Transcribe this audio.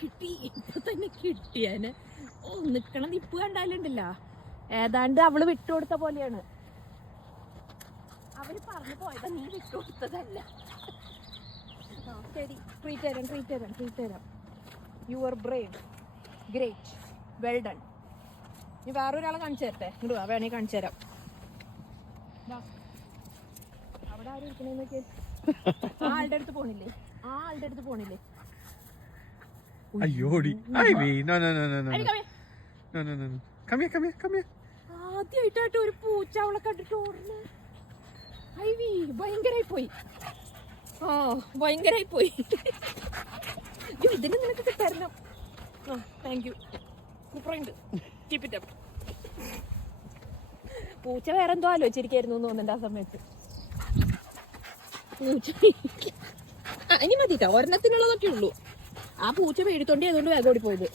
കിട്ടി, ഇപ്പൊ തന്നെ കിട്ടിയാന്. ഓ, നിക്കണ നിപ്പ് കണ്ടാലുണ്ടല്ലോ, ഏതാണ്ട് അവള് വിട്ടുകൊടുത്ത പോലെയാണ്. അവര് പറഞ്ഞു പോയതാ, നീ വിട്ടുകൊടുത്തതല്ല. ശരി, ട്രീറ്റ് തരാം. You are Brave, great, well done. നീ വേറൊരാളെ കാണിച്ചു തരട്ടെ? ഇങ്ങോട്ട് വാ, വേണേ കാണിച്ചു തരാം. അവിടെ ആരും ഇരിക്കണേന്നൊക്കെ. ആ ആളുടെ അടുത്ത് പോണില്ലേ? അയ്യോടി. Ivy, no. Come here. ആദ്യമായിട്ടായിട്ട് ഒരു പൂച്ച അവളെ കണ്ടിട്ട് ഓടുന്നു. ഐവി ഭയങ്കരായി പോയി. ഇതിന് നിനക്ക് കിട്ടായിരുന്നു. താങ്ക് യു, സൂപ്പറുണ്ട്. Keep it up. പൂച്ച വേറെന്തോ ആലോചിച്ചിരിക്കായിരുന്നു തോന്നുന്നുണ്ട് ആ സമയത്ത്. പൂച്ച ഇനി മതിട്ടോ, ഒരെണ്ണത്തിനുള്ളതൊക്കെ ഉള്ളൂ. ആ പൂച്ച പേടിത്തോണ്ടി അതുകൊണ്ട് വേഗം ഓടി പോയത്.